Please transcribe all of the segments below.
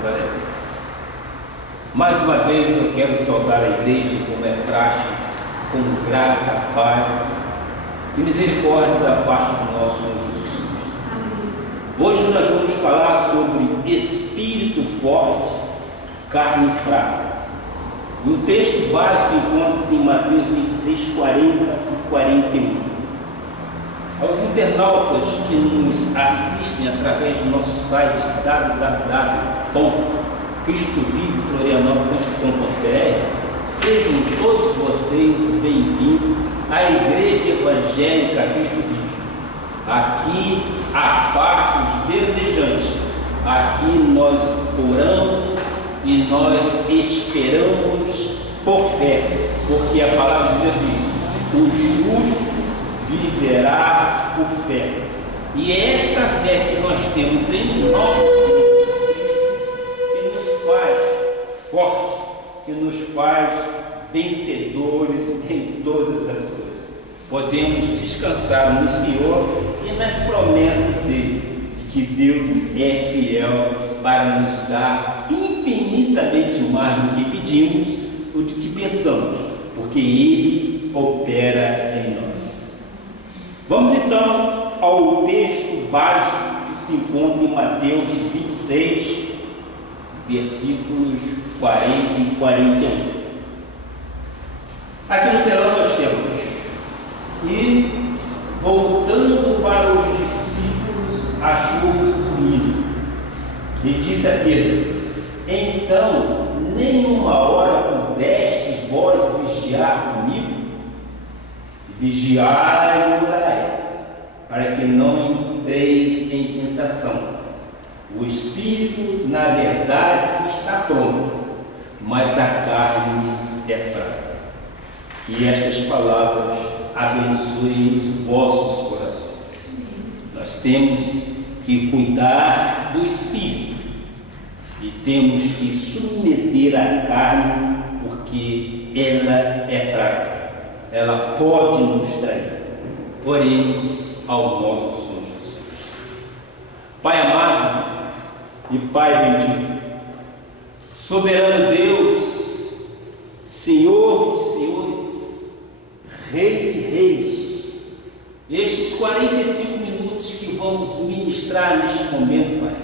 Glória a Deus. Mais uma vez eu quero saudar a igreja como é prático, com graça, paz e misericórdia da parte do nosso Senhor Jesus. Amém. Hoje nós vamos falar sobre espírito forte, carne fraca. E o texto básico encontra-se em Mateus 26, 40 e 41. Aos internautas que nos assistem através do nosso site www.cristoviveflorianópolis.com.br, sejam todos vocês bem-vindos à Igreja Evangélica Cristo Vive. Aqui a paz dos desejantes. Aqui nós oramos e nós esperamos por fé, porque a palavra de Deus diz: o justo viverá por fé. E é esta fé que nós temos em nosso que nos faz fortes, que nos faz vencedores em todas as coisas. Podemos descansar no Senhor e nas promessas dele, que Deus é fiel para nos dar infinitamente mais do que pedimos ou do que pensamos, porque Ele opera em nós. Vamos então ao texto básico que se encontra em Mateus 26, versículos 40 e 41. Aqui no telão nós temos: e voltando para os discípulos, achou-os dormindo, e disse a Pedro: então, nenhuma hora pudeste vós vigiar comigo? Vigiai e orai, para que não entreis em tentação. O espírito, na verdade, está pronto, mas a carne é fraca. Que estas palavras abençoem os vossos corações. Nós temos que cuidar do espírito e temos que submeter a carne, porque ela é fraca. Ela pode nos trair. Oremos ao nosso Senhor Jesus. Pai amado e Pai bendito, soberano Deus, Senhor de senhores, Rei de reis, estes 45 minutos que vamos ministrar neste momento, Pai,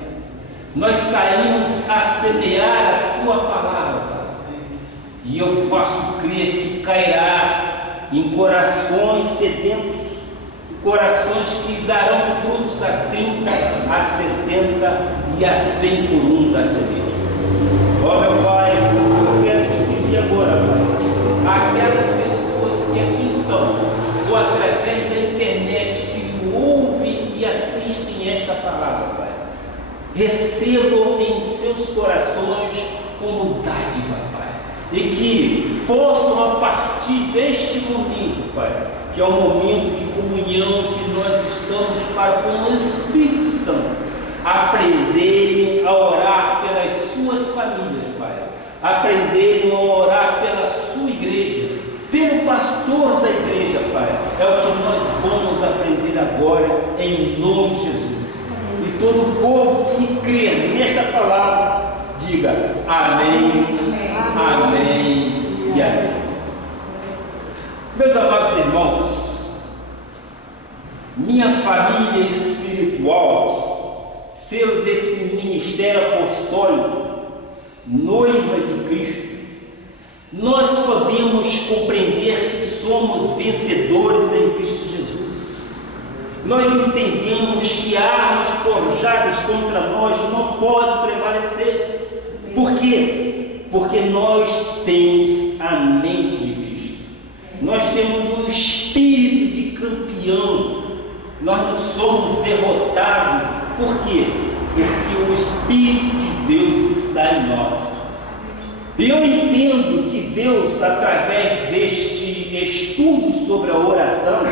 nós saímos a semear a Tua palavra, Pai, e eu faço crer que cairá em corações sedentos, corações que darão frutos a 30, a 60 e a 100 por um da semente. Ó meu Pai, eu quero te pedir agora, Pai, aquelas pessoas que aqui estão, ou através da internet, que ouvem e assistem esta palavra, Pai, recebam em seus corações como dádiva, Pai, e que possam, a partir deste momento, Pai, que é um momento de comunhão que nós estamos para com o Espírito Santo, aprenderem a orar pelas suas famílias, Pai, aprenderem a orar pela sua igreja, pelo pastor da igreja, Pai. É o que nós vamos aprender agora, em nome de Jesus. E todo o povo que crê nesta palavra, diga amém, amém, amém e amém. Meus amados irmãos, minha família espiritual, selo desse ministério apostólico, noiva de Cristo, nós podemos compreender que somos vencedores em Cristo Jesus. Nós entendemos que armas forjadas contra nós não podem prevalecer. Por quê? Porque nós temos a mente de Cristo. Nós temos um espírito de campeão. Nós não somos derrotados. Por quê? Porque o Espírito de Deus está em nós. E eu entendo que Deus, através deste estudo sobre a oração,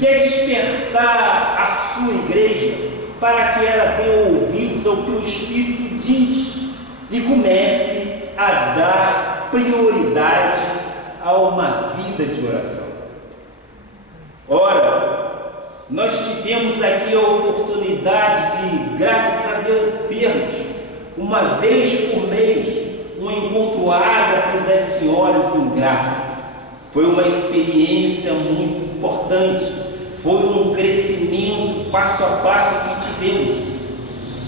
quer despertar a sua igreja para que ela dê ouvidos ao que o Espírito diz e comece a dar prioridade a uma vida de oração. Ora, nós tivemos aqui a oportunidade de, graças a Deus, vermos uma vez por mês, um encontro ágape das senhoras em graça. Foi uma experiência muito importante, foi um crescimento passo a passo que tivemos.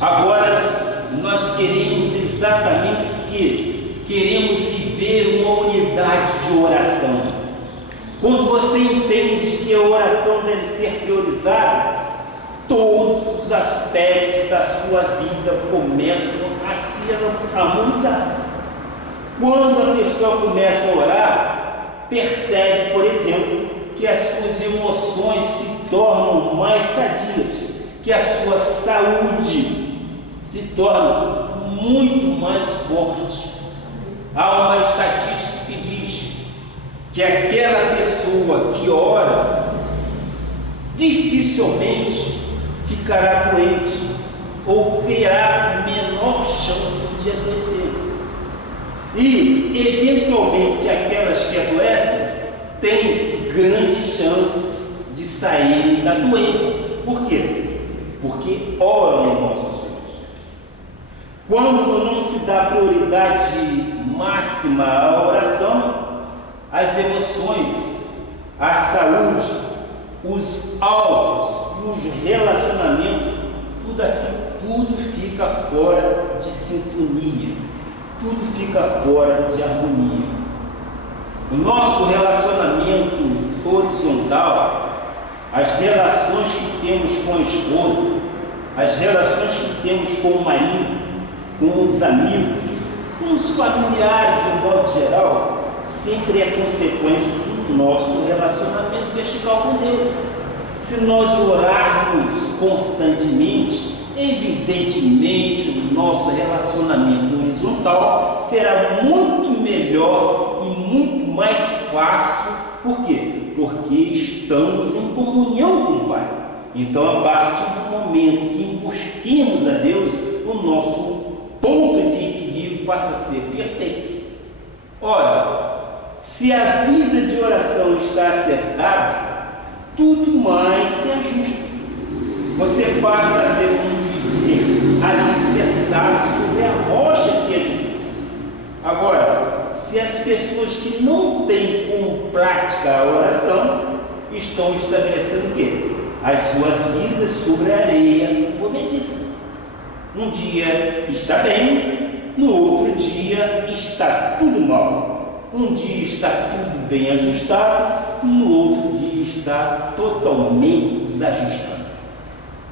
Agora, nós queremos exatamente o quê? Queremos viver uma unidade de oração. Quando você entende que a oração deve ser priorizada, todos os aspectos da sua vida começam a se harmonizar. Quando a pessoa começa a orar, percebe, por exemplo, que as suas emoções se tornam mais sadias, que a sua saúde se torna muito mais forte. Há uma estatística que diz que aquela pessoa que ora dificilmente ficará doente ou terá menor chance de adoecer. E, eventualmente, aquelas que adoecem têm grandes chances de saírem da doença. Por quê? Porque oram, irmãos e senhores. Quando não se dá prioridade máxima à oração, as emoções, a saúde, os alvos e os relacionamentos, tudo fica fora de sintonia, tudo fica fora de harmonia. O nosso relacionamento horizontal, as relações que temos com a esposa, as relações que temos com o marido, com os amigos, com os familiares de um modo geral, sempre é consequência do nosso relacionamento vertical com Deus. Se nós orarmos constantemente, evidentemente o nosso relacionamento horizontal será muito melhor e muito mais fácil. Por quê? Porque estamos em comunhão com o Pai. Então, a partir do momento que busquemos a Deus, o nosso ponto de equilíbrio passa a ser perfeito. Ora, se a vida de oração está acertada, tudo mais se ajusta. Você passa a ter um viver alicerçado sobre a rocha que é Jesus. Agora, se as pessoas que não têm como prática a oração estão estabelecendo o quê? As suas vidas sobre a areia movediça. Um dia está bem, no outro dia está tudo mal. Um dia está tudo bem ajustado, no outro dia está totalmente desajustado.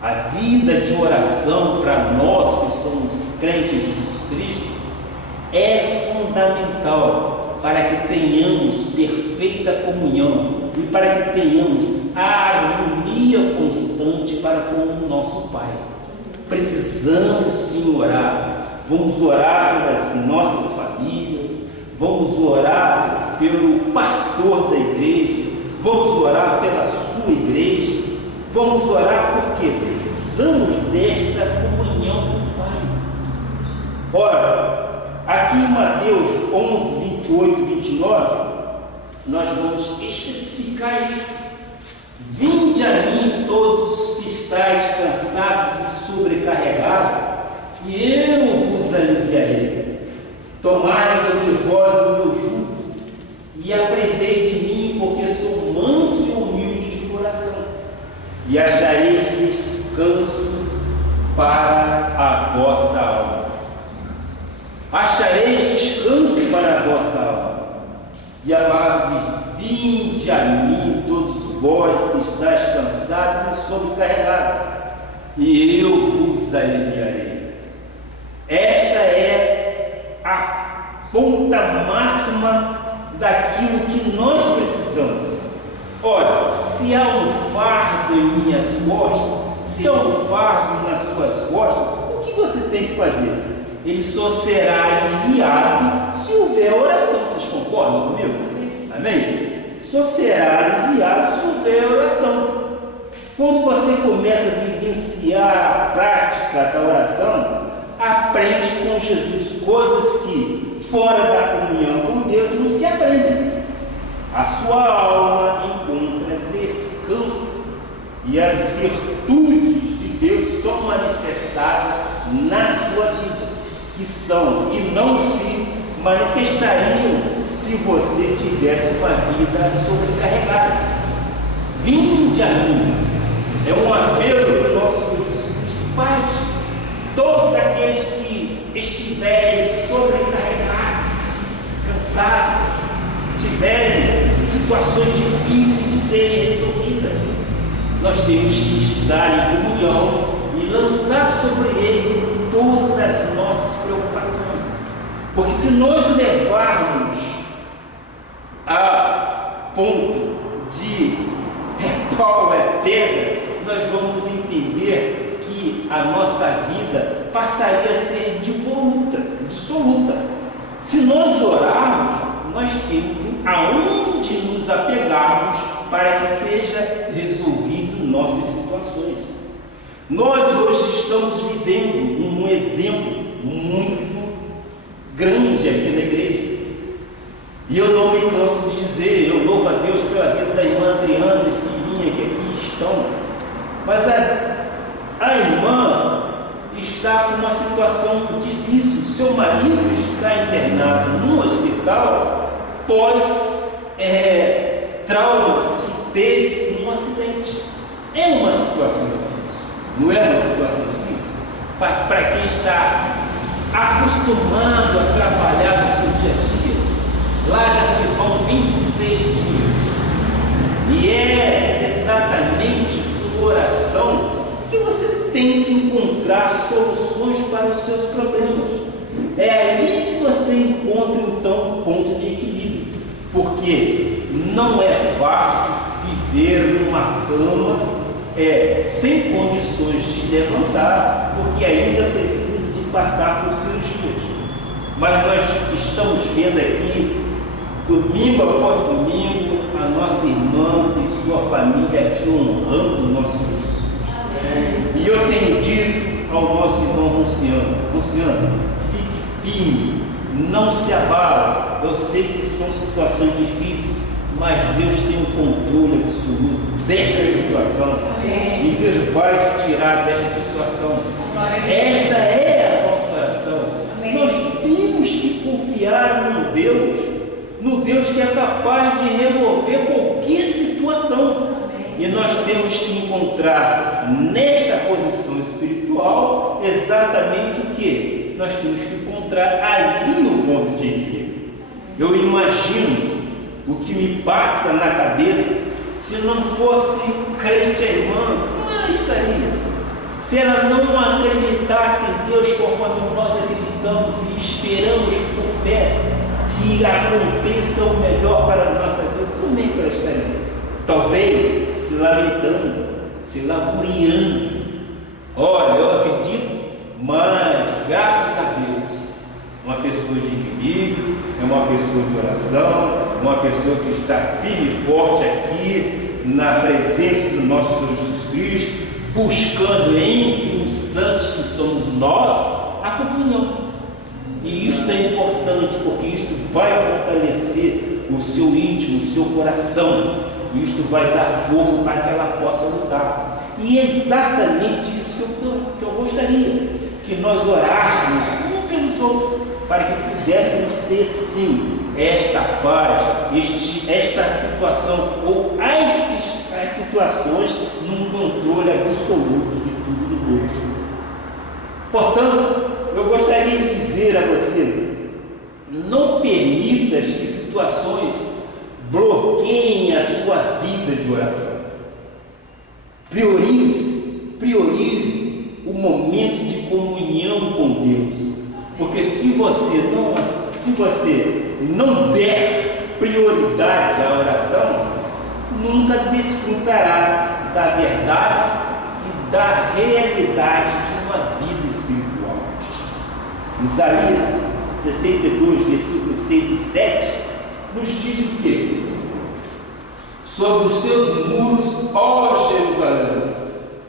A vida de oração para nós que somos crentes de Jesus Cristo é fundamental para que tenhamos perfeita comunhão e para que tenhamos a harmonia constante para com o nosso Pai. Precisamos sim orar. Vamos orar pelas nossas famílias, vamos orar pelo pastor da igreja, vamos orar pela sua igreja, vamos orar porque precisamos desta comunhão com o Pai. Ora, aqui em Mateus 11, 28 e 29, nós vamos especificar isso. Vinde a mim todos os que estáis cansados e sobrecarregados, e eu vos aliviarei. Tomai sobre vós o meu jugo, e aprendei de mim, porque sou manso e humilde de coração, e achareis descanso para a vossa alma. Achareis descanso para a vossa alma. E a palavra diz: vinde a mim todos vós que estáis cansados e sobrecarregados, e eu vos aliviarei. Esta é a ponta máxima daquilo que nós precisamos. Ora, se há um fardo em minhas costas, se há um fardo nas suas costas, o que você tem que fazer? Ele só será aliviado se houver oração. Vocês concordam comigo? Amém? Só será aliviado se houver oração. Quando você começa a vivenciar a prática da oração, aprende com Jesus coisas que fora da comunhão com Deus não se aprendem. A sua alma encontra descanso e as virtudes de Deus são manifestadas na sua vida. que não se manifestariam se você tivesse uma vida sobrecarregada. Vinde a mim. É um apelo que nossos pais, todos aqueles que estiverem sobrecarregados, cansados, tiverem situações difíceis de serem resolvidas, nós temos que estar em comunhão e lançar sobre ele todas as nossas preocupações. Porque se nós levarmos a ponto de pau é pedra, nós vamos entender que a nossa vida passaria a ser dissoluta. Se nós orarmos, nós temos aonde nos apegarmos para que seja resolvido nossas situações. Nós hoje estamos vivendo um exemplo muito grande aqui na igreja. E eu não me canso de dizer, eu louvo a Deus pela vida da irmã Adriana e filhinha que aqui estão. Mas a irmã está com uma situação difícil. Seu marido está internado num hospital pós traumas que teve num acidente. É uma situação difícil. Não é uma situação difícil? Para quem está acostumado a trabalhar no seu dia a dia, lá já se vão 26 dias. E é exatamente por oração que você tem que encontrar soluções para os seus problemas. É ali que você encontra então um ponto de equilíbrio. Porque não é fácil viver numa cama sem condições de levantar, porque ainda precisa de passar por cirurgias. Mas nós estamos vendo aqui, domingo após domingo, a nossa irmã e sua família aqui honrando o nosso Senhor Jesus. E eu tenho dito ao nosso irmão Luciano, fique firme, não se abala. Eu sei que são situações difíceis, mas Deus tem o controle absoluto desta situação. Amém. E Deus vai te tirar desta situação. Amém. Esta é a nossa oração. Amém. Nós temos que confiar no Deus que é capaz de remover qualquer situação. Amém. E nós temos que encontrar nesta posição espiritual exatamente o que? Nós temos que encontrar ali o ponto de equilíbrio. Eu imagino o que me passa na cabeça. Se não fosse crente a irmã, como ela estaria? Se ela não acreditasse em Deus conforme nós acreditamos e esperamos por fé que aconteça o melhor para a nossa vida, como é que ela estaria? Talvez se lamentando, se laboriando. Olha, eu acredito, mas graças a Deus, uma pessoa de equilíbrio, é uma pessoa de oração, uma pessoa que está firme e forte aqui na presença do nosso Senhor Jesus Cristo, buscando entre os santos que somos nós a comunhão. E isto é importante, porque isto vai fortalecer o seu íntimo, o seu coração, e isto vai dar força para que ela possa lutar. E é exatamente isso que eu gostaria, que nós orássemos um pelos outros, para que pudéssemos ter sim esta paz, esta situação, ou as situações num controle absoluto de tudo do mundo. Portanto, eu gostaria de dizer a você, não permitas que situações bloqueiem a sua vida de oração. Priorize o momento de comunhão com Deus. Porque se você não der prioridade à oração, nunca desfrutará da verdade e da realidade de uma vida espiritual. Isaías 62, versículos 6 e 7, nos diz o quê? Sobre os teus muros, ó Jerusalém,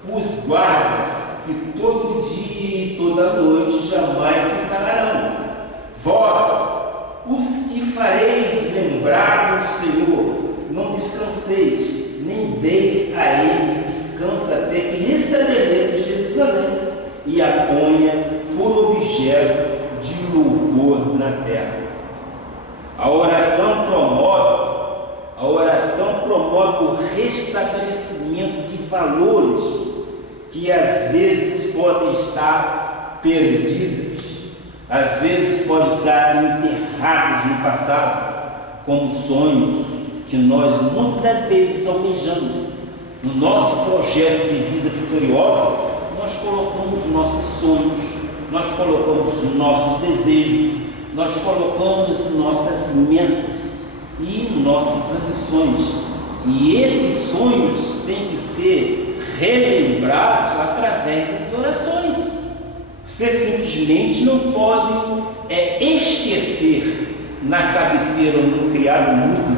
os guardas, que todo dia e toda noite jamais se calarão. Vós, os que fareis lembrar do Senhor, não descanseis, nem deis a ele descanso até que restabeleça Jerusalém e a ponha por objeto objeto de louvor na terra. A oração promove o restabelecimento de valores que às vezes podem estar perdidos, às vezes podem estar enterrados no passado, como sonhos que nós muitas das vezes almejamos. No nosso projeto de vida vitoriosa, nós colocamos nossos sonhos, nós colocamos nossos desejos, nós colocamos nossas metas e nossas ambições. E esses sonhos têm que ser relembrados através das orações. Você simplesmente não pode esquecer na cabeceira ou no criado mudo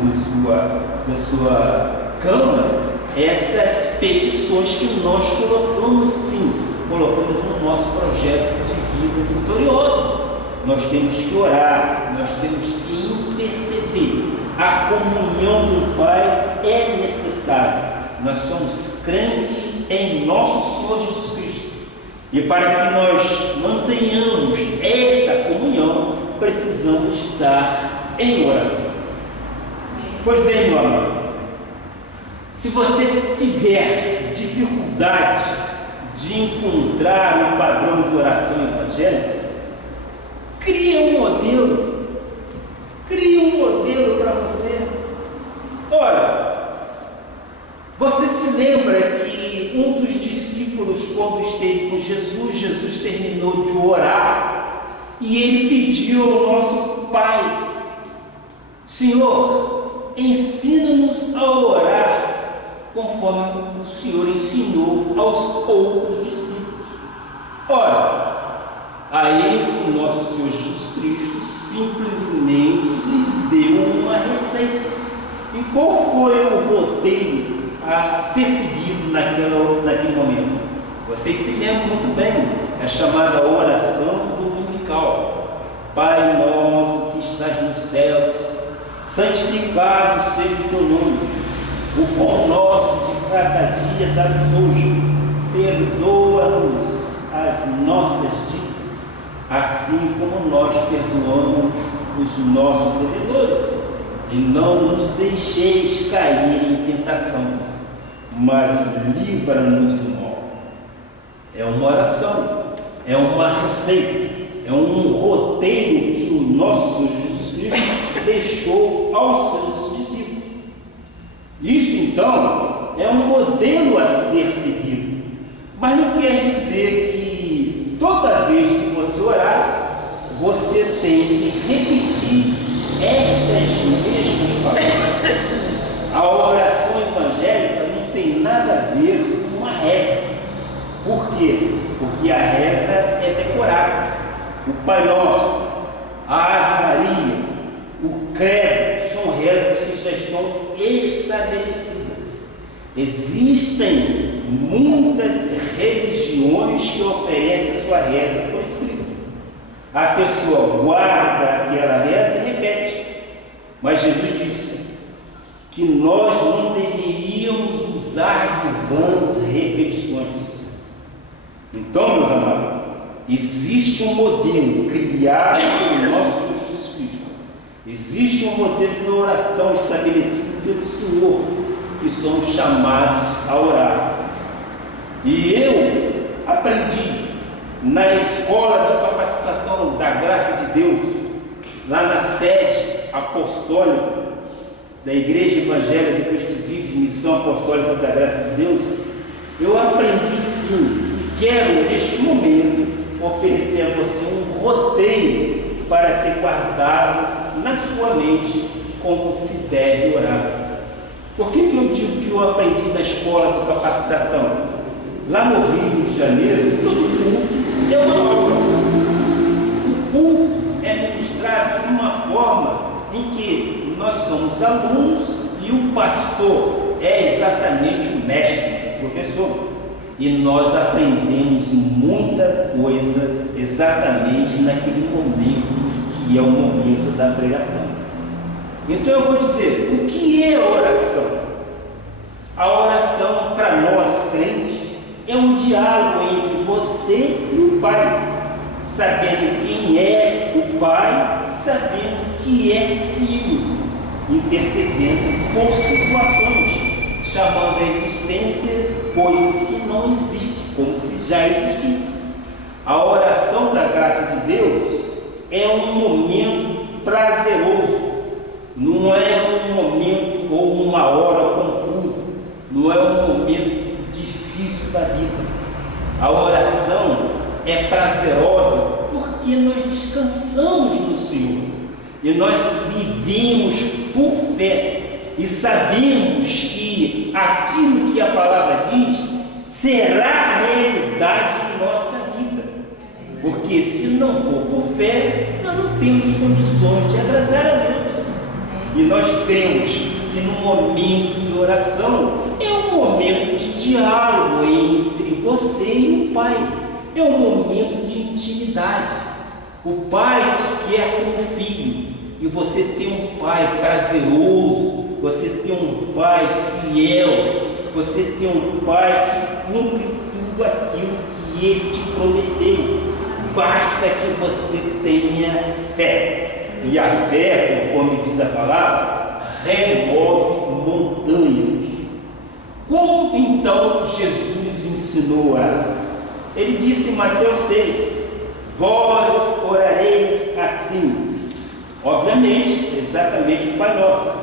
da sua cama essas petições que nós colocamos, sim, colocamos no nosso projeto de vida vitorioso. Nós temos que orar, nós temos que interceder. A comunhão do Pai é necessária. Nós somos crentes em nosso Senhor Jesus Cristo. E para que nós mantenhamos esta comunhão, precisamos estar em oração. Pois bem, meu amado, se você tiver dificuldade de encontrar um padrão de oração evangélica, cria um modelo para você. Ora, você se lembra que um dos discípulos, quando esteve com Jesus terminou de orar e ele pediu ao nosso Pai: Senhor, ensina-nos a orar conforme o Senhor ensinou aos outros discípulos. Ora, aí o nosso Senhor Jesus Cristo simplesmente lhes deu uma receita. E qual foi o roteiro a ser seguido naquele momento? Vocês se lembram muito bem, é chamada oração dominical. Pai nosso que estás nos céus, santificado seja o teu nome. O pão nosso de cada dia dá-nos hoje. Perdoa-nos as nossas dívidas, assim como nós perdoamos os nossos devedores. E não nos deixeis cair em tentação, mas livra-nos do mal. É uma oração, é uma receita, é um roteiro que o nosso Senhor Jesus Cristo deixou aos seus discípulos. Isto então é um modelo a ser seguido, mas não quer dizer que toda vez que você orar, você tem que repetir estas mesmas palavras. A oração evangélica não tem nada a ver com uma reza. Por quê? Porque a reza é decorada. O Pai Nosso, a Ave Maria, o Credo, são rezas que já estão estabelecidas. Existem muitas religiões que oferecem a sua reza por escrito. A pessoa guarda aquela reza e repete. Mas Jesus disse que nós não deveríamos usar de vãs repetições. Então, meus amados, existe um modelo criado pelo nosso Senhor Jesus Cristo. Existe um modelo de oração estabelecido pelo Senhor, que somos chamados a orar. E eu aprendi na escola de capacitação da graça de Deus, lá na sede apostólica da Igreja Evangélica de Cristo Vive, Missão Apostólica da Graça de Deus, eu aprendi sim, e quero neste momento oferecer a você um roteiro para ser guardado na sua mente como se deve orar. Por que eu digo que eu aprendi na escola de capacitação? Lá no Rio de Janeiro, todo culto é uma aula. O culto é ministrado de uma forma em que nós somos alunos e o pastor é exatamente o mestre, o professor. E nós aprendemos muita coisa exatamente naquele momento que é o momento da pregação. Então eu vou dizer, o que é a oração? A oração para nós crentes é um diálogo entre você e o Pai. sabendo quem é o Pai, sabendo que é Filho, intercedendo por situações, chamando à existência coisas que não existem, como se já existissem. A oração da graça de Deus é um momento prazeroso, não é um momento ou uma hora confusa, não é um momento difícil da vida. A oração é prazerosa porque nós descansamos no Senhor e nós vivemos por fé e sabemos que aquilo que a palavra diz será realidade em nossa vida, porque se não for por fé, nós não temos condições de agradar a Deus. E nós cremos que no momento de oração é um momento de diálogo entre você e o Pai, é um momento de intimidade. O Pai te quer como filho e você tem um Pai prazeroso, você tem um Pai fiel, você tem um Pai que cumpre tudo aquilo que Ele te prometeu. Basta que você tenha fé. E a fé, conforme diz a palavra, remove montanhas. Como então Jesus ensinou a orar? Ele disse em Mateus 6: vós orareis assim. Obviamente, exatamente o Pai Nosso.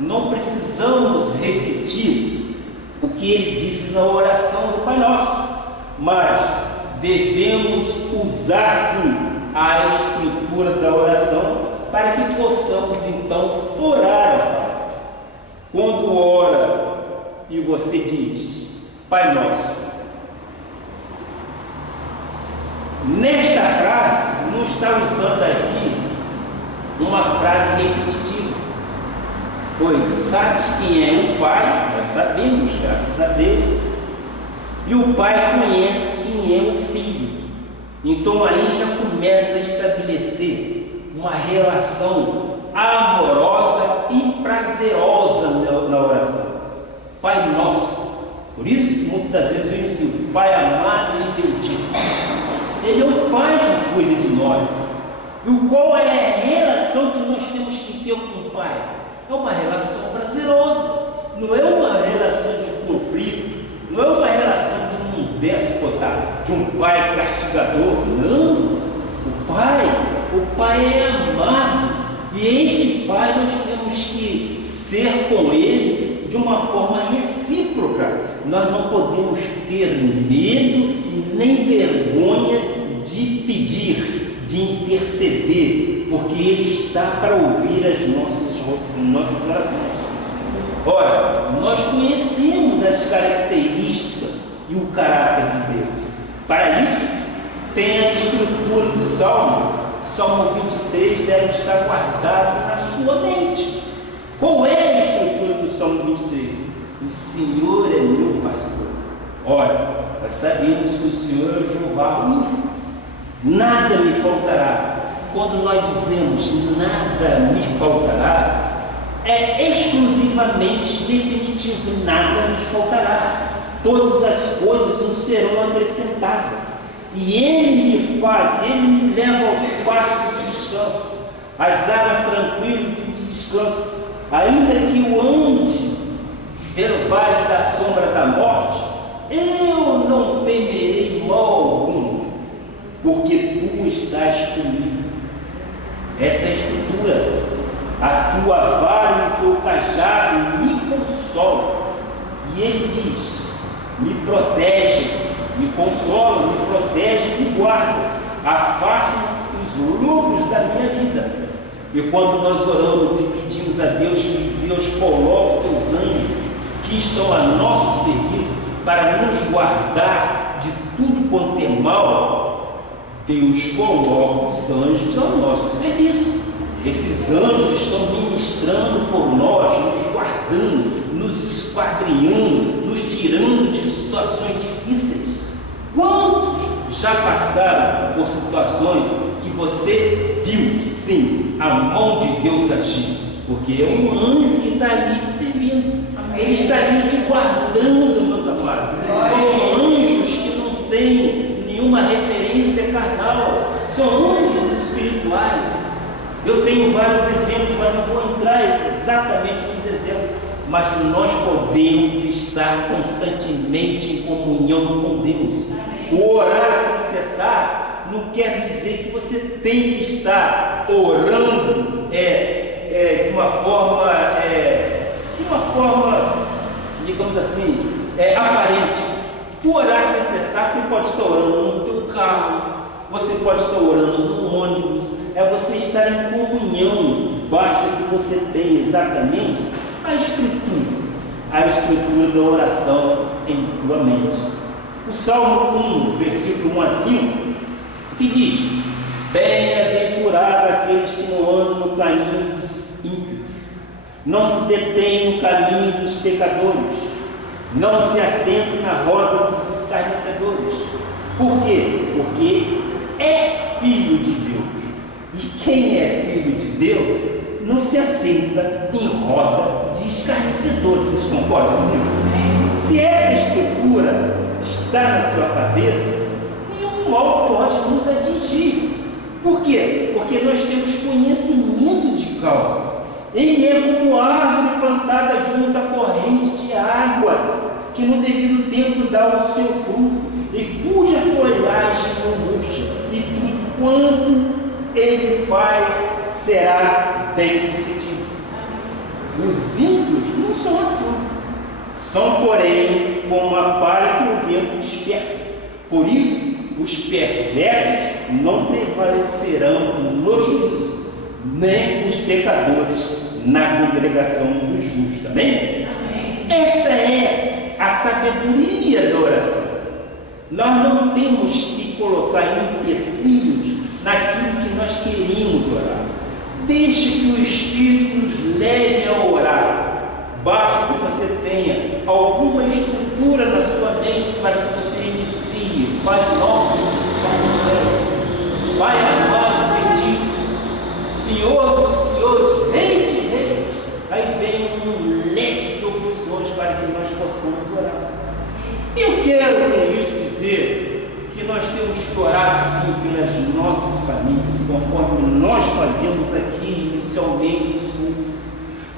Não precisamos repetir o que ele disse na oração do Pai Nosso, mas devemos usar sim a estrutura da oração para que possamos então orar ao Pai. Quando ora e você diz Pai Nosso, nesta frase não está usando aqui uma frase repetitiva, pois sabes quem é o Pai, nós sabemos, graças a Deus, e o Pai conhece quem é o Filho. Então aí já começa a estabelecer uma relação amorosa e prazerosa na oração. Pai Nosso. Por isso, muitas das vezes eu ensino, Pai amado e bendito. Ele é o Pai que cuida de nós. E qual é a relação que nós temos que ter com o Pai? É uma relação prazerosa. Não é uma relação de conflito. Não é uma relação de um déspota, de um pai castigador. Não. O Pai é amado. E este Pai nós temos que ser com Ele de uma forma recíproca. Nós não podemos ter medo e nem vergonha de pedir, de interceder, porque Ele está para ouvir as nossas orações. Ora, nós conhecemos as características e o caráter de Deus. Para isso, tem a estrutura do Salmo. Salmo 23 deve estar guardado na sua mente. Qual é a estrutura do Salmo 23? O Senhor é meu pastor. Ora, nós sabemos que o Senhor é o Jeová único. Nada me faltará. Quando nós dizemos nada me faltará, é exclusivamente definitivo, nada nos faltará. Todas as coisas nos serão acrescentadas. E Ele me faz, Ele me leva aos pastos de descanso, às águas tranquilas e de descanso. Ainda que eu ande pelo vale da sombra da morte, eu não temerei mal algum, porque Tu estás comigo. Essa é a estrutura. A Tua vara e o Teu cajado me consolam. E Ele diz: me protege, me consola, me protege e me guarda, afasta os lucros da minha vida. E quando nós oramos e pedimos a Deus que Deus coloque os Teus anjos que estão a nosso serviço para nos guardar de tudo quanto é mal, Deus coloca os anjos ao nosso serviço. Esses anjos estão ministrando por nós, nos guardando, nos esquadrinhando, nos tirando de situações difíceis. Quantos já passaram por situações que você viu, sim, a mão de Deus agir? Porque é um anjo que está ali te servindo. Ele está ali te guardando, meus amados. São anjos que não têm nenhuma referência experiência carnal, são anjos espirituais. Eu tenho vários exemplos, mas não vou entrar exatamente nos exemplos, mas nós podemos estar constantemente em comunhão com Deus. O orar sem cessar não quer dizer que você tem que estar orando de uma forma, digamos assim, aparente. O orar sem cessar, você pode estar orando no teu carro, você pode estar orando no ônibus, é você estar em comunhão. Basta que você tenha exatamente a estrutura da oração em tua mente. O Salmo 1, versículo 1 a 5, que diz: bem-aventurado aqueles que não andam no caminho dos ímpios, não se detêm no caminho dos pecadores, não se assentam na roda dos escarnecedores. Por quê? Porque é filho de Deus. E quem é filho de Deus não se assenta em roda de escarnecedores. Vocês concordam comigo? Se essa estrutura está na sua cabeça, nenhum mal pode nos atingir. Por quê? Porque nós temos conhecimento de causa. Ele é como árvore plantada junto à corrente de águas, que no devido tempo dá o seu fruto, e cuja folhagem não murcha, e tudo quanto ele faz será bem sucedido. Os ímpios não são assim, são porém como a palha que o vento dispersa. Por isso, os perversos não prevalecerão no juízo, nem os pecadores na congregação dos justos. Amém? Amém. Esta é a sabedoria da oração. Nós não temos que colocar empecilhos naquilo que nós queríamos orar. Deixe que o Espírito nos leve a orar. Basta que você tenha alguma estrutura na sua mente para que você inicie. Pai nosso que está no céu, Pai amado, bendito, Senhor dos senhores, Rei de reis. Aí vem um leque de opções para que nós possamos orar. Eu quero com isso dizer que nós temos que orar sim pelas nossas famílias, conforme nós fazemos aqui inicialmente nos cultos.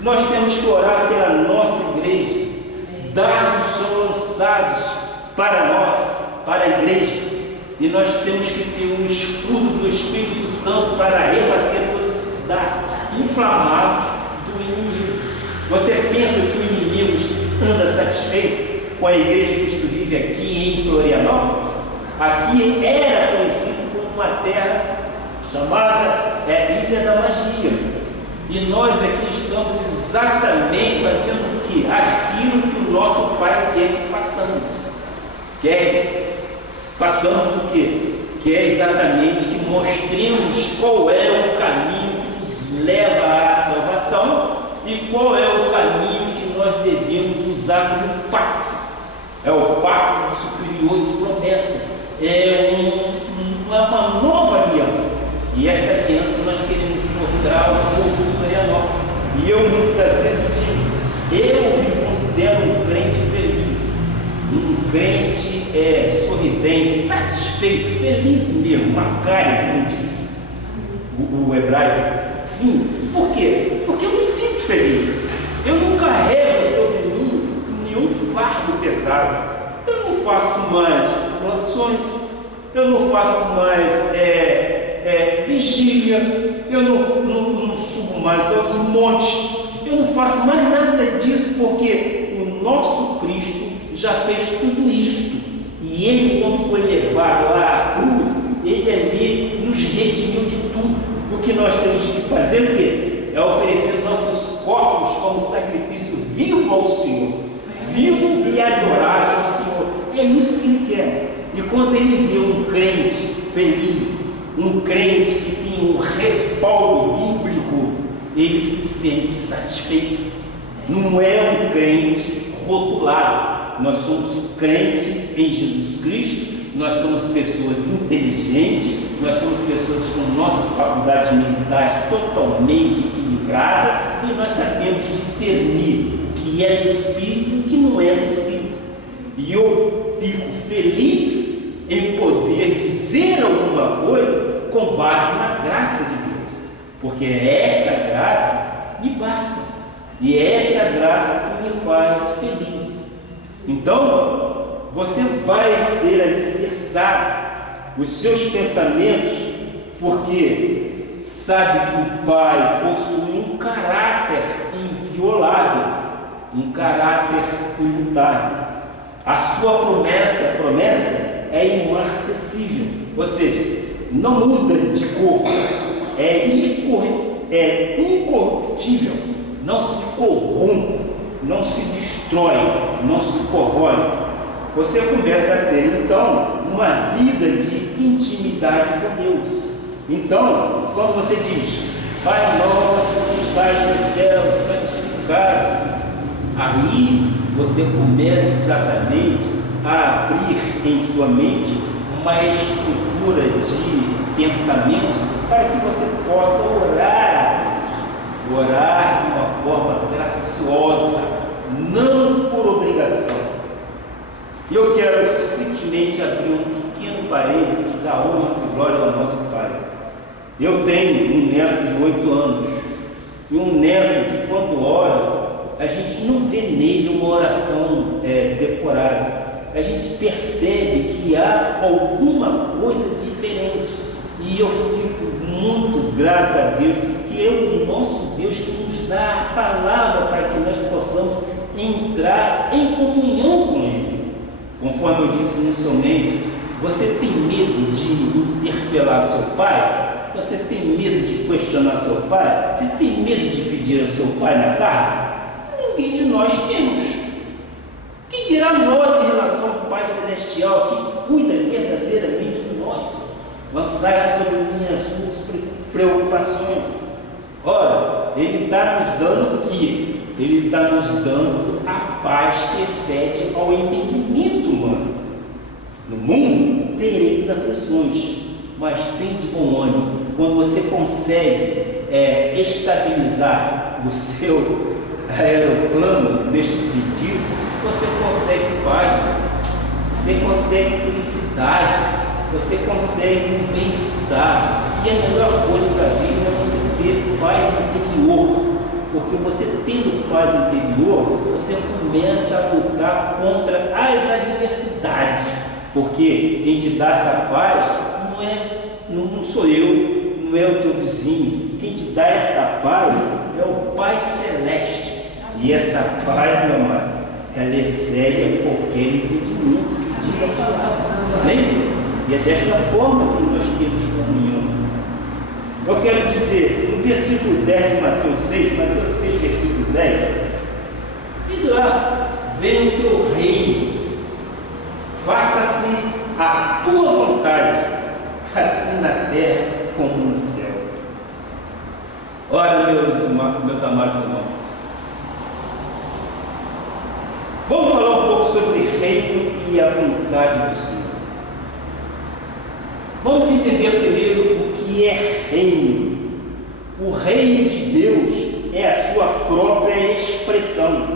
Nós temos que orar pela nossa igreja. Dados são lançados para nós, para a igreja, e nós temos que ter um escudo do Espírito Santo para rebater todos esses dados inflamados do inimigo. Você pensa que o inimigo anda satisfeito com a igreja que tu vive aqui em Florianópolis? Aqui era conhecido como uma terra chamada Ilha da Magia. E nós aqui estamos exatamente fazendo o quê? Aquilo que o nosso Pai quer que façamos. Quer que façamos o quê? Quer exatamente que mostremos qual é o caminho que nos leva à salvação e qual é o caminho que nós devemos usar como pacto. É o pacto de superiores promessa. É uma nova aliança. E esta aliança nós queremos mostrar ao povo de Florianópolis. E eu muitas vezes digo, eu me considero um crente feliz, um crente sorridente, satisfeito, feliz mesmo, macário, como diz o hebraico. Sim, por quê? Porque eu me sinto feliz. Eu não carrego sobre mim nenhum fardo pesado. Eu não faço mais orações, eu não faço mais vigília, eu não subo mais aos montes, eu não faço mais nada disso, porque o nosso Cristo já fez tudo isto. E Ele, quando foi levado à cruz, Ele ali nos redimiu de tudo. O que nós temos que fazer o quê? É oferecer nossos corpos como sacrifício vivo ao Senhor, vivo e adorável ao Senhor. É isso que Ele quer. E quando Ele vê um crente feliz, um crente que tem um respaldo bíblico, ele se sente satisfeito. Não é um crente rotulado. Nós somos crentes em Jesus Cristo, nós somos pessoas inteligentes, nós somos pessoas com nossas faculdades mentais totalmente equilibradas, e nós sabemos discernir o que é do Espírito e o que não é do Espírito. E eu fico feliz em poder dizer alguma coisa com base na graça de Deus, porque esta graça me basta, e é esta graça que me faz feliz. Então, você vai ser alicerçado os seus pensamentos, porque sabe que o Pai possui um caráter inviolável, um caráter imutável. A sua promessa é imarcessível, ou seja, não muda de cor, é incorruptível, não se corrompe, não se destrói, não se corrói. Você começa a ter então uma vida de intimidade com Deus. Então, quando você diz, Pai nosso que estás no céu, santificado, aí você começa exatamente a abrir em sua mente uma estrutura de pensamentos para que você possa orar a Deus, orar de uma forma graciosa, não por obrigação. E eu quero simplesmente abrir um pequeno parênteses da honra e glória ao nosso Pai. Eu tenho um neto de 8 anos, e um neto que quando ora, a gente não vê nele uma oração decorada. A gente percebe que há alguma coisa diferente. E eu fico muito grato a Deus, porque é o nosso Deus que nos dá a palavra para que nós possamos entrar em comunhão com Ele. Conforme eu disse inicialmente, você tem medo de interpelar seu pai? Você tem medo de questionar seu pai? Você tem medo de pedir ao seu pai na carne? Ninguém de nós temos. Que dirá nós em relação ao Pai Celestial que cuida verdadeiramente de nós? Lançai sobre mim as suas preocupações. Ora, Ele está nos dando o quê? Ele está nos dando a paz que excede ao entendimento humano. No mundo tereis aflições, mas tem de bom ânimo. Quando você consegue estabilizar o seu aeroplano neste sentido, você consegue paz, você consegue felicidade, você consegue um bem-estar. E a melhor coisa da vida é você ter paz interior, porque você tendo paz interior, você começa a lutar contra as adversidades, porque quem te dá essa paz não sou eu, não é o teu vizinho. Quem te dá esta paz é o Pai Celeste. E essa paz, meu amado, ela excede qualquer entendimento que diz a palavra. Amém? E é desta forma que nós temos comunhão. Eu quero dizer, no versículo 10 de Mateus 6, versículo 10, diz lá, venha o teu reino, faça-se a tua vontade, assim na terra como no céu. Ora, meus amados irmãos, vamos falar um pouco sobre reino e a vontade do Senhor. Vamos entender primeiro o que é reino. O reino de Deus é a sua própria expressão,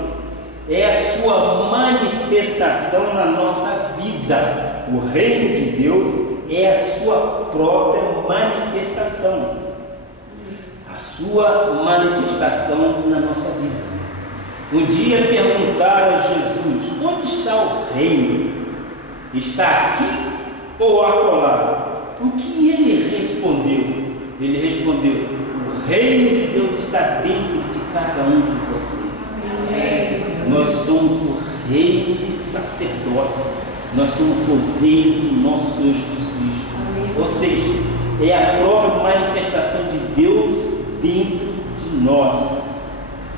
é a sua manifestação na nossa vida. O reino de Deus é a sua própria manifestação, a sua manifestação na nossa vida. Um dia perguntaram a Jesus, onde está o reino? Está aqui ou acolá? O que ele respondeu? Ele respondeu, o reino de Deus está dentro de cada um de vocês. Amém. Nós somos o reino e sacerdote, nós somos o reino do nosso Senhor Jesus Cristo. Amém. Ou seja, é a própria manifestação de Deus dentro de nós.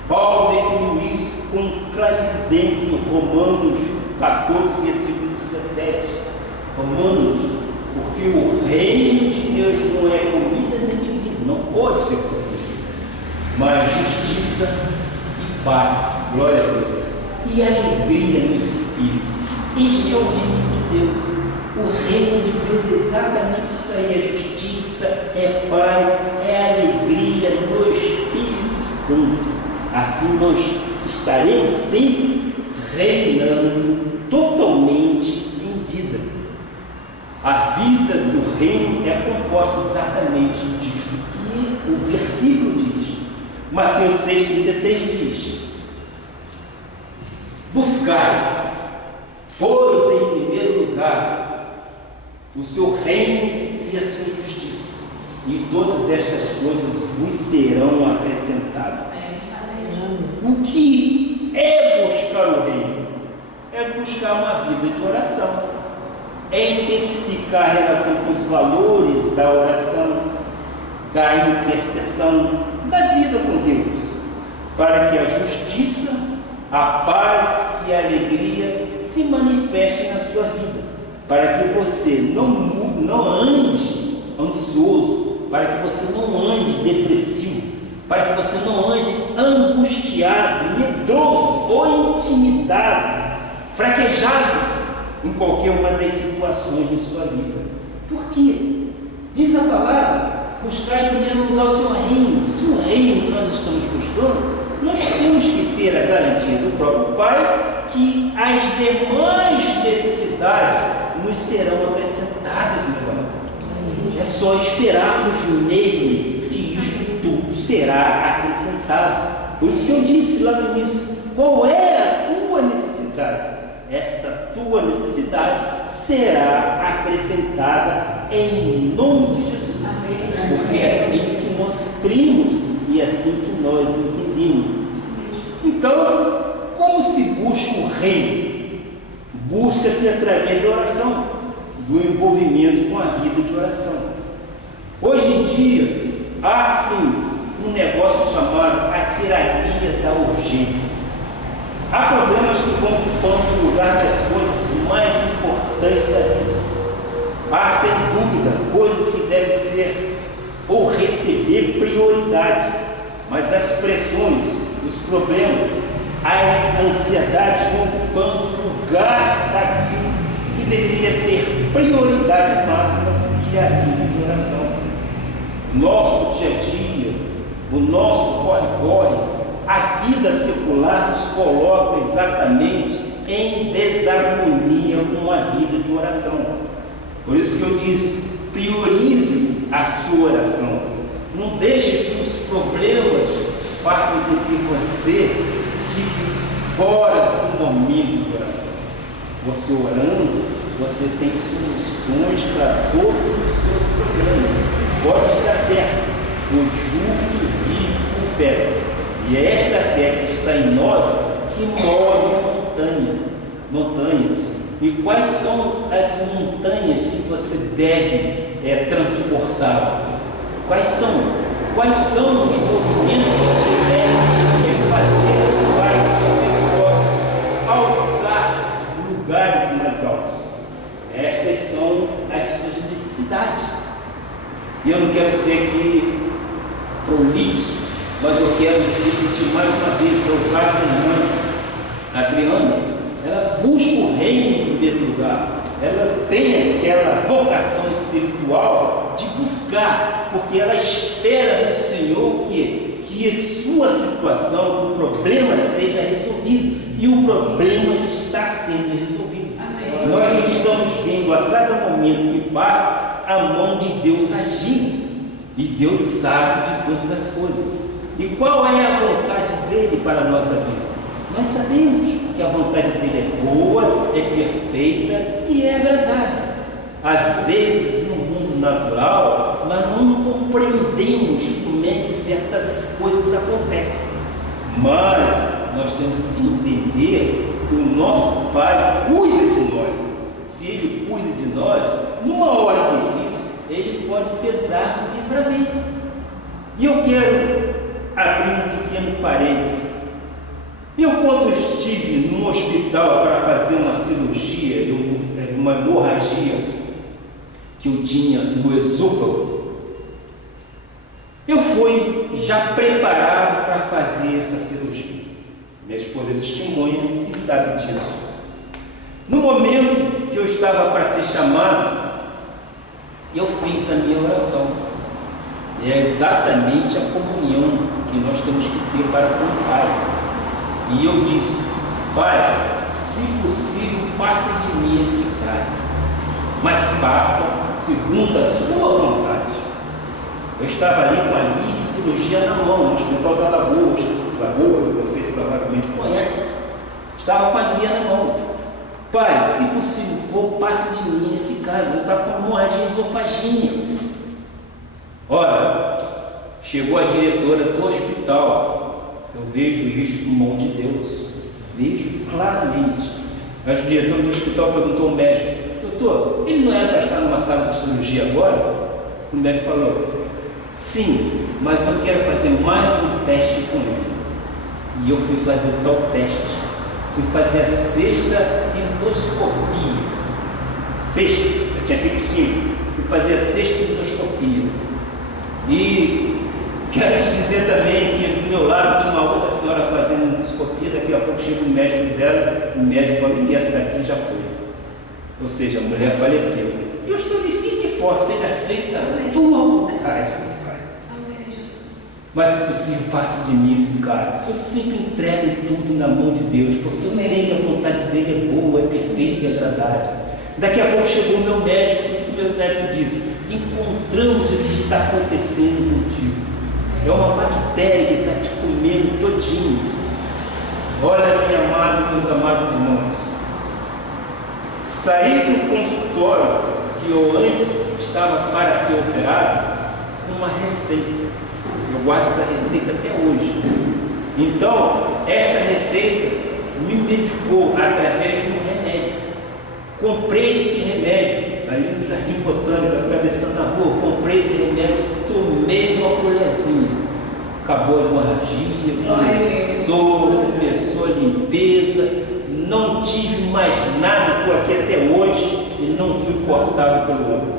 Paulo definiu isso com clarividência em Romanos 14, versículo 17. Romanos, porque o reino de Deus não é comida nem bebida, não pode ser comida, mas justiça e paz, glória a Deus, e alegria no Espírito. Este é o reino de Deus. O reino de Deus é exatamente isso aí, é justiça, é paz, é alegria no Espírito Santo. Assim nós estaremos sempre reinando totalmente em vida. A vida do reino é composta exatamente disso que o versículo diz. Mateus 6,33 diz: buscai, pois em primeiro lugar o seu reino e a sua justiça, e todas estas coisas vos serão acrescentadas. O que é buscar o reino? É buscar uma vida de oração, é intensificar a relação com os valores da oração, da intercessão, da vida com Deus, para que a justiça, a paz e a alegria se manifestem na sua vida, para que você não ande ansioso, para que você não ande depressivo, para que você não ande angustiado, medroso ou intimidado, fraquejado em qualquer uma das situações de sua vida. Por quê? Diz a palavra: buscar em primeiro lugar o seu reino. Se o reino que nós estamos buscando, nós temos que ter a garantia do próprio Pai que as demais necessidades nos serão acrescentadas, meus amados. É só esperarmos nele que isto tudo será acrescentado. Por isso que eu disse lá no início: qual é a tua necessidade? Esta tua necessidade será acrescentada em nome de Jesus, porque é assim que nós cremos e é assim que nós entendemos. Então, como se busca o reino? Busca-se através da oração, do envolvimento com a vida de oração. Hoje em dia, há sim um negócio chamado a tirania da urgência. Há problemas que vão ocupando o lugar das coisas mais importantes da vida. Há, sem dúvida, coisas que devem ser ou receber prioridade, mas as pressões, os problemas, as ansiedades vão ocupando o lugar daquilo que deveria ter prioridade máxima, que é a vida de oração. Nosso dia a dia, o nosso corre-corre, a vida secular nos coloca exatamente em desarmonia com a vida de oração. Por isso que eu disse: priorize a sua oração. Não deixe que os problemas façam com que você fique fora do momento de oração. Você orando, você tem soluções para todos os seus problemas. Pode estar certo: o justo vive por fé. E é esta fé que está em nós que move montanhas. E quais são as montanhas que você deve transportar? Quais são os movimentos que você deve fazer para que você possa alçar lugares mais altos? Estas são as suas necessidades. E eu não quero ser aqui prolixo, mas eu quero repetir mais uma vez: a Adriana, ela busca o reino em primeiro lugar. Ela tem aquela vocação espiritual de buscar, porque ela espera no Senhor que a sua situação, o problema seja resolvido. E o problema está sendo resolvido. Amém. Nós estamos vendo a cada momento que passa a mão de Deus agindo. E Deus sabe de todas as coisas. E qual é a vontade dele para a nossa vida? Nós sabemos que a vontade dele é boa, é perfeita e é agradável. Às vezes, no mundo natural, nós não compreendemos como é que certas coisas acontecem. Mas nós temos que entender que o nosso Pai cuida de nós. Se Ele cuida de nós, numa hora difícil, Ele pode ter dado livramento. E eu quero abrir um pequeno parênteses. Eu, quando estive no hospital para fazer uma cirurgia, uma hemorragia que eu tinha no esôfago, eu fui já preparado para fazer essa cirurgia. Minha esposa é testemunha e sabe disso. No momento que eu estava para ser chamado, eu fiz a minha oração. E é exatamente a comunhão que nós temos que ter para com o Pai. E eu disse: Pai, se possível, passa de mim este cálice. mas faça segundo a sua vontade. Eu estava ali com a guia de cirurgia na mão, no Hospital da Lagoa, vocês provavelmente conhecem. Estava com a guia na mão. Pai, se possível for, passe de mim esse cara. Eu estava com hemorragia esofagínea. Ora, chegou a diretora do hospital. Eu vejo isso com mão de Deus. Vejo claramente. Mas o diretor do hospital perguntou ao médico: doutor, ele não era para estar numa sala de cirurgia agora? O médico falou: sim, mas eu quero fazer mais um teste com ele. E eu fui fazer o tal teste. Fui fazer a 6ª endoscopia. 6ª, eu tinha feito 5. Fui fazer a 6ª endoscopia. E quero te dizer também que do meu lado tinha uma outra senhora fazendo endoscopia. Daqui a pouco chega o médico dela, o médico falou: e essa daqui já foi. Ou seja, a mulher faleceu. E eu estou de firme e forte, seja feita a tua vontade. Mas se possível, passe de mim esse cálice. Eu sempre entrego tudo na mão de Deus, porque eu sei que a vontade dele é boa, é perfeita e agradável. Daqui a pouco chegou o meu médico, e o meu médico disse: encontramos o que está acontecendo contigo. É uma bactéria que está te comendo todinho. Olha, minha amada e meus amados irmãos, saí do consultório que eu antes estava para ser operado com uma receita. Eu guardo essa receita até hoje. Então, esta receita me medicou através de um remédio. Comprei esse remédio ali no Jardim Botânico, atravessando a rua. Comprei esse remédio, tomei uma colherzinha. Acabou a hemorragia, começou a limpeza. Não tive mais nada, estou aqui até hoje e não fui cortado pelo homem.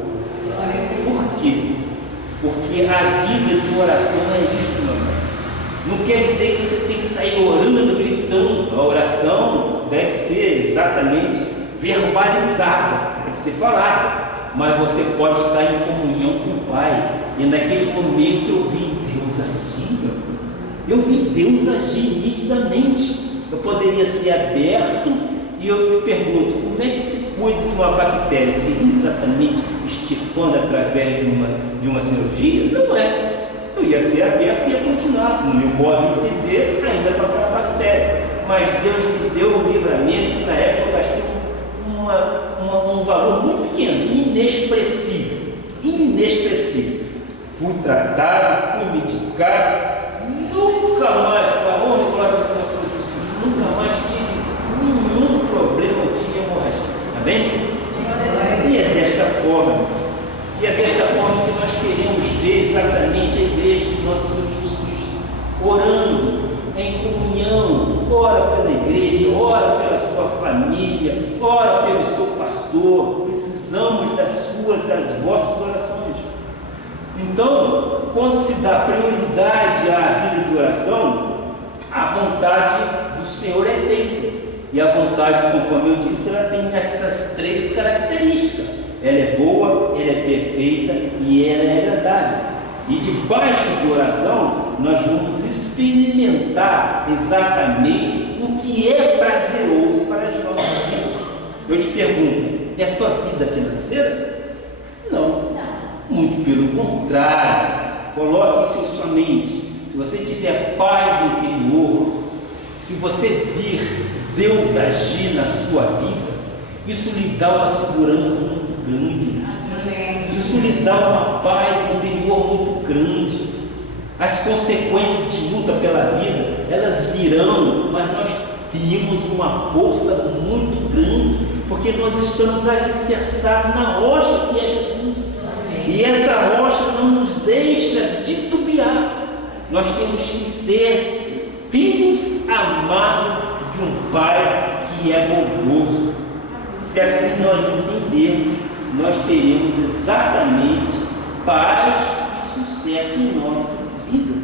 Por quê? Porque a vida de oração é isso, meu irmão. Não quer dizer que você tem que sair orando, gritando. A oração deve ser exatamente verbalizada, deve ser falada. Mas você pode estar em comunhão com o Pai. E naquele momento eu vi Deus agir. Eu vi Deus agir nitidamente. Eu poderia ser aberto. E eu te pergunto: como é que se cuida de uma bactéria? Seria exatamente extirpando através de uma cirurgia? Não é. Eu ia ser aberto e ia continuar, no meu modo de entender, ainda para aquela bactéria. Mas Deus me deu o livramento, que na época eu gastei um valor muito pequeno, inexpressível. Inexpressível. Fui tratado, fui medicado, nunca mais, para a honra e glória do Senhor Jesus, nunca mais tive nenhum problema de hemorragia. Amém? E é desta forma que nós queremos ver exatamente a igreja de nosso Senhor Jesus Cristo, orando em comunhão. Ora pela igreja, ora pela sua família, ora pelo seu pastor. Precisamos das vossas orações. Então, quando se dá prioridade à vida de oração, a vontade do Senhor é feita. E a vontade, conforme eu disse, ela tem essas 3 características. Ela é boa, ela é perfeita e ela é agradável. E debaixo de oração, nós vamos experimentar exatamente o que é prazeroso para as nossas vidas. Eu te pergunto: é só vida financeira? Não. Muito pelo contrário. Coloque isso em sua mente. Se você tiver paz interior, se você vir Deus agir na sua vida, isso lhe dá uma segurança muito grande. Isso lhe dá uma paz interior muito grande. As consequências de luta pela vida, elas virão, mas nós temos uma força muito grande, porque nós estamos alicerçados na rocha que é Jesus. E essa rocha não nos deixa titubear. Nós temos que ser filhos amados de um Pai que é bondoso. Se assim nós entendermos, nós teremos exatamente paz e sucesso em nossas vidas.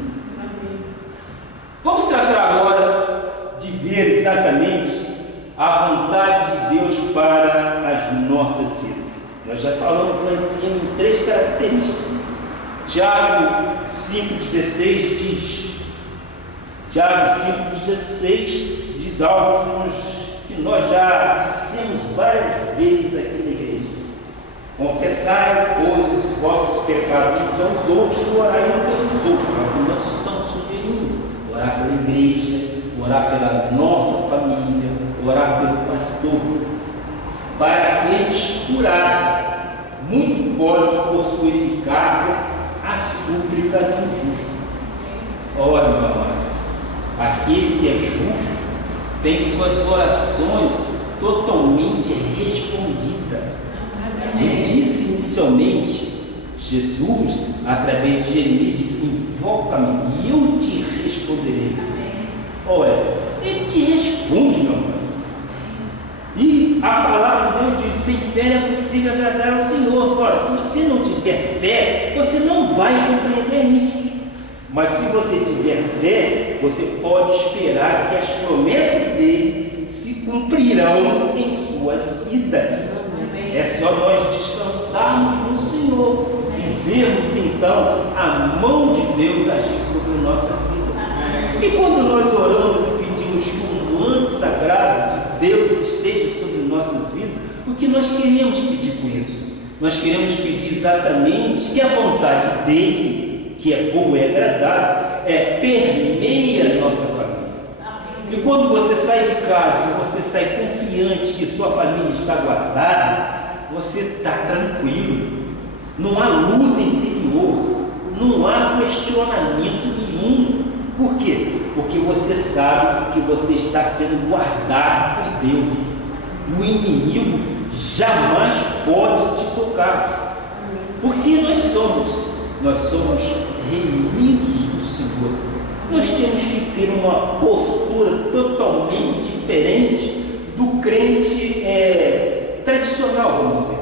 Vamos tratar agora de ver exatamente a vontade de Deus para as nossas vidas. Nós já falamos lá em cima em 3 características. Tiago 5,16 diz, Tiago 5,16 diz algo que nós já dissemos várias vezes aqui na igreja. Confessai, pois, os vossos pecados uns aos outros, e orai um pelos outros. É o que nós estamos sugerindo. Orar pela igreja, orar pela nossa família, orar pelo pastor, para seres curados. Muito pode, por sua eficácia, a súplica de um justo. Ora, meu amado, aquele que é justo tem suas orações totalmente respondidas. Ele disse inicialmente, Jesus, através de Jeremias, disse: invoca-me e eu te responderei. Olha, ele te responde, meu amado. E a palavra de Deus diz: sem fé é possível agradar ao Senhor. Ora, se você não tiver fé, você não vai compreender isso. Mas se você tiver fé, você pode esperar que as promessas dele se cumprirão em suas vidas. É só nós descansarmos no Senhor e vermos então a mão de Deus agir sobre nossas vidas. E quando nós oramos e pedimos que o manto sagrado de Deus esteja sobre nossas vidas, o que nós queremos pedir com isso? Nós queremos pedir exatamente que a vontade dele, que é boa e agradável, permeie a nossa família. E quando você sai de casa e você sai confiante que sua família está guardada, você está tranquilo. Não há luta interior, não há questionamento nenhum. Por quê? Porque você sabe que você está sendo guardado por Deus. O inimigo jamais pode te tocar. Porque nós somos remidos do Senhor. Nós temos que ter uma postura totalmente diferente do crente tradicional, vamos dizer.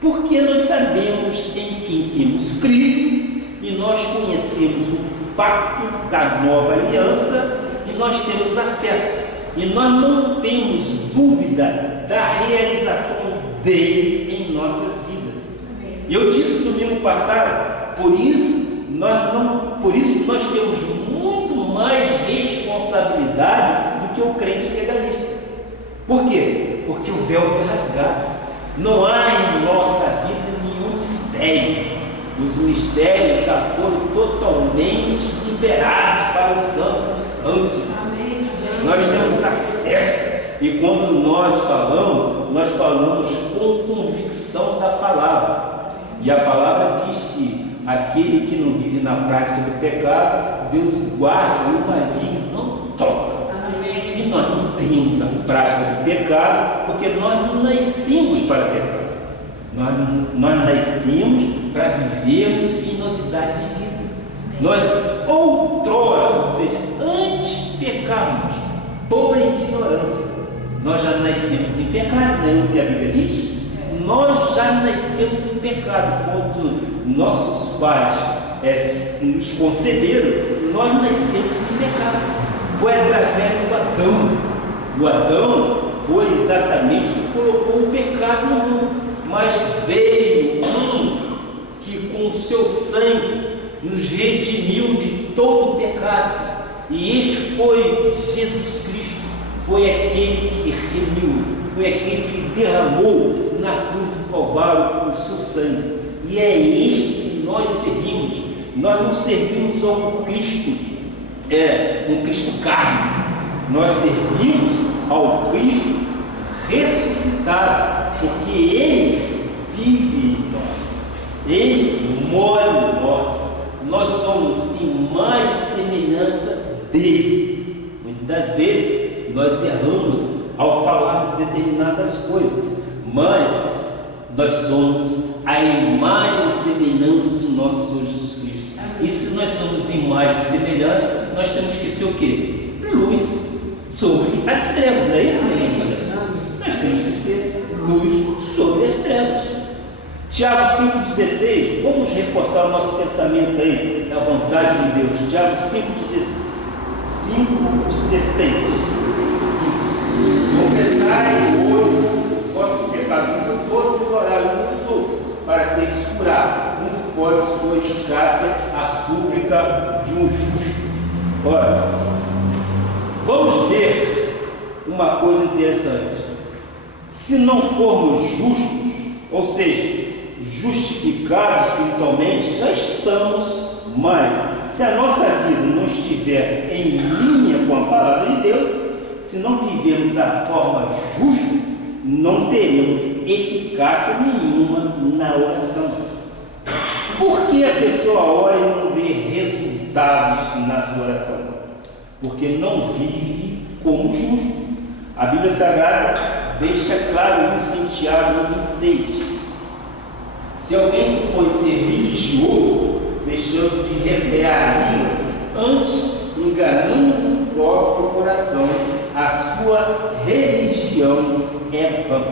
Porque nós sabemos em quem temos crido e nós conhecemos o pacto da nova aliança e nós temos acesso. E nós não temos dúvida da realização dele em nossas vidas. Eu disse no domingo passado, por isso nós temos muito mais responsabilidade do que o crente legalista. Por quê? Porque o véu foi rasgado. Não há em nossa vida nenhum mistério. Os mistérios já foram totalmente liberados para os santos dos santos. Amém. Nós temos acesso. E quando nós falamos com convicção da palavra. E a palavra diz que aquele que não vive na prática do pecado, Deus guarda, o maligno não toca. Amém. E nós não temos a prática do pecado, porque nós não nascemos para pecar. Nós nascemos para vivermos em novidade de vida. Nós outrora, ou seja, antes pecarmos, por ignorância, nós já nascemos em pecado, não é o que a Bíblia diz? Nós já nascemos em pecado. Quando nossos pais nos conceberam, nós nascemos em pecado. Foi através do Adão. O Adão foi exatamente o que colocou o pecado no mundo. Mas veio um que com o seu sangue nos redimiu de todo o pecado. E este foi Jesus Cristo. Foi aquele que remiu, foi aquele que derramou na cruz do Calvário o seu sangue. E é este que nós servimos. Nós não servimos a um Cristo, um Cristo carne. Nós servimos ao Cristo ressuscitado, porque Ele vive em nós, Ele mora em nós. Nós somos imagem e semelhança dEle. Muitas vezes nós erramos ao falarmos determinadas coisas, mas nós somos a imagem e semelhança de nosso Senhor Jesus Cristo. E se nós somos imagem e semelhança, nós temos que ser o quê? Luz sobre as trevas, não é isso, minha irmã? Nós temos que ser luz sobre as trevas. Tiago 5,16, vamos reforçar o nosso pensamento aí, da vontade de Deus. Tiago 5,16. Confessai, pois, os vossos pecados uns aos outros, orai uns pelos outros, para seres curados. Muito pode sua eficácia a súplica de um justo. Ora, vamos ver uma coisa interessante. Se não formos justos, ou seja, justificados espiritualmente, já estamos, mas se a nossa vida não estiver em linha com a palavra de Deus, se não vivermos a forma justa, não teremos eficácia nenhuma na oração. Por que a pessoa ora e não vê resultados na sua oração? Porque não vive como justo. A Bíblia Sagrada deixa claro isso em Tiago 26. Se alguém se põe ser religioso, deixando de refrear a língua, antes enganando o próprio coração, a sua religião é vã.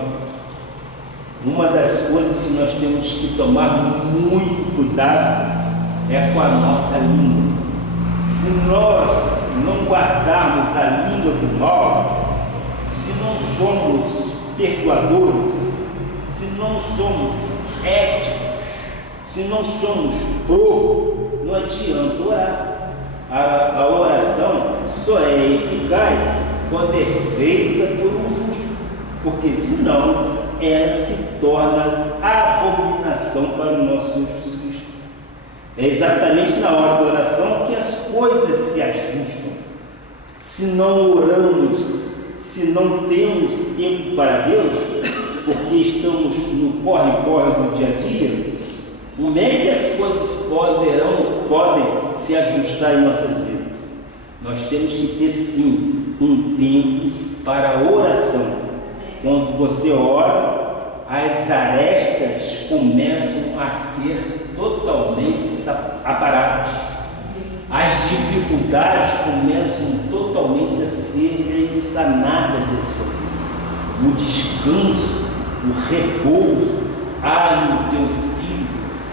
Uma das coisas que nós temos que tomar muito cuidado é com a nossa língua. Se nós não guardarmos a língua do mal, se não somos perdoadores, se não somos éticos, se não somos não adianta orar. A oração só é eficaz quando é feita por um justo, porque senão ela se torna abominação para o nosso Jesus Cristo. É exatamente na hora da oração que as coisas se ajustam. Se não oramos, se não temos tempo para Deus, porque estamos no corre-corre do dia a dia, como é que as coisas podem se ajustar em nossas vidas? Nós temos que ter sim um tempo para a oração. Quando você ora, as arestas começam a ser totalmente aparadas. As dificuldades começam totalmente a ser sanadas da sua vida. O descanso, o repouso há no teu espírito,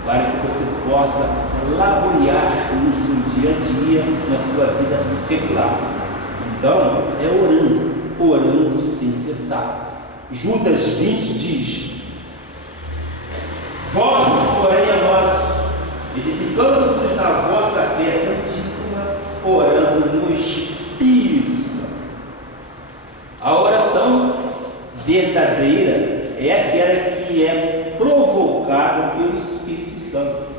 para que você possa laborear no seu dia a dia, na sua vida secular. Então, é orando sem cessar. Judas 20 diz: vós, porém, amados, edificando-vos na vossa fé santíssima, orando no Espírito Santo. A oração verdadeira é aquela que é provocada pelo Espírito Santo.